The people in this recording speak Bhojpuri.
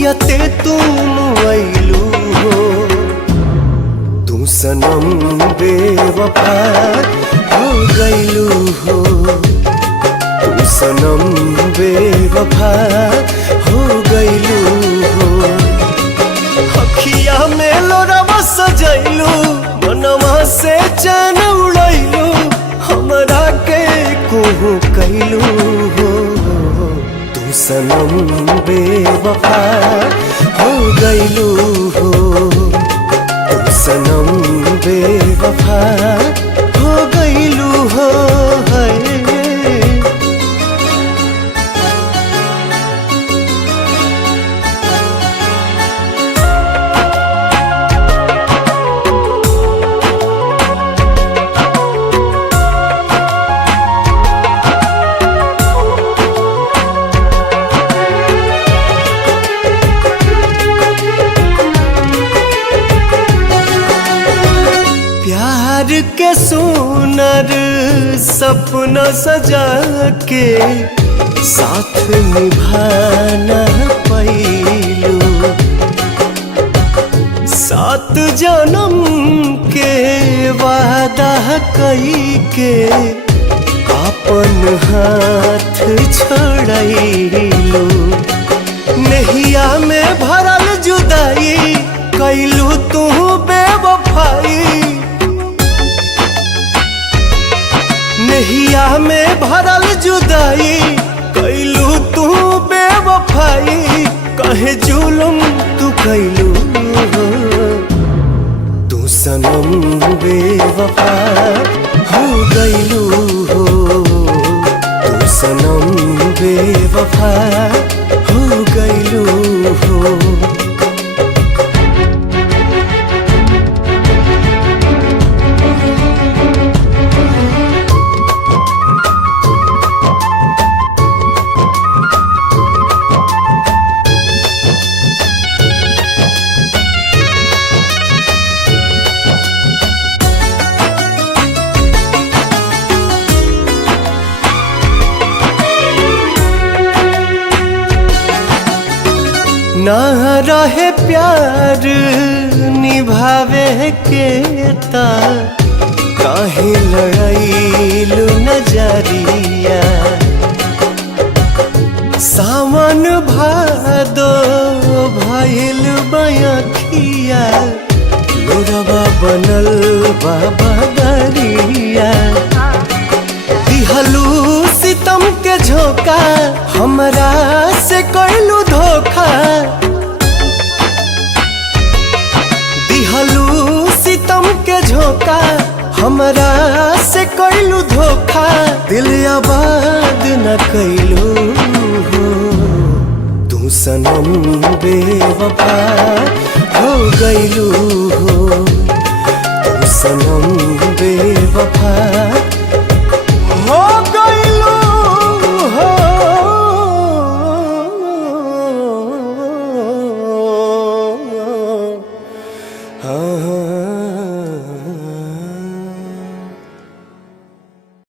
जियते तुम आइलू हो, तू सनम बेवफा हो गइलू हो, तू सनम बेवफा हो गइलू हो। अखिया में लोरवा सजैलू, मनवा से चैन उड़ैलू, हमरा के कोहू कैलू हो, तू सनम बेवफा हो गइलू हो, तू सनम बेवफा हो गइलू हो। प्यार के सुनर सपना सजा के साथ निभाना पैलू, 7 जन्म के वादा कई के अपन हाथ छोड़ैलू। नहिया में भरल जुदाई कैलू तू बेवफाई, नहिया में भरल जुदाई कैलू तू बेवफाई, कहे जुलुम तू कैलू हो, तू सनम बेवफा हो गइलू हो, तू सनम बेवफा हो गइलू हो। ना रहे प्यार निभावे के ता काहे लड़ाइलू नजरिया, सावन भादो भइल बयखिया, लोरवा बनल बाबा दरिया। दिहलू सितम के झोंका, हमरा से कैलू धोखा, दिहलू सितम के झोंका, हमरा से कैलू धोखा, दिल आबाद न कैलू हो, तू सनम बेवफा हो गइलू हो, तू सनम बेवफा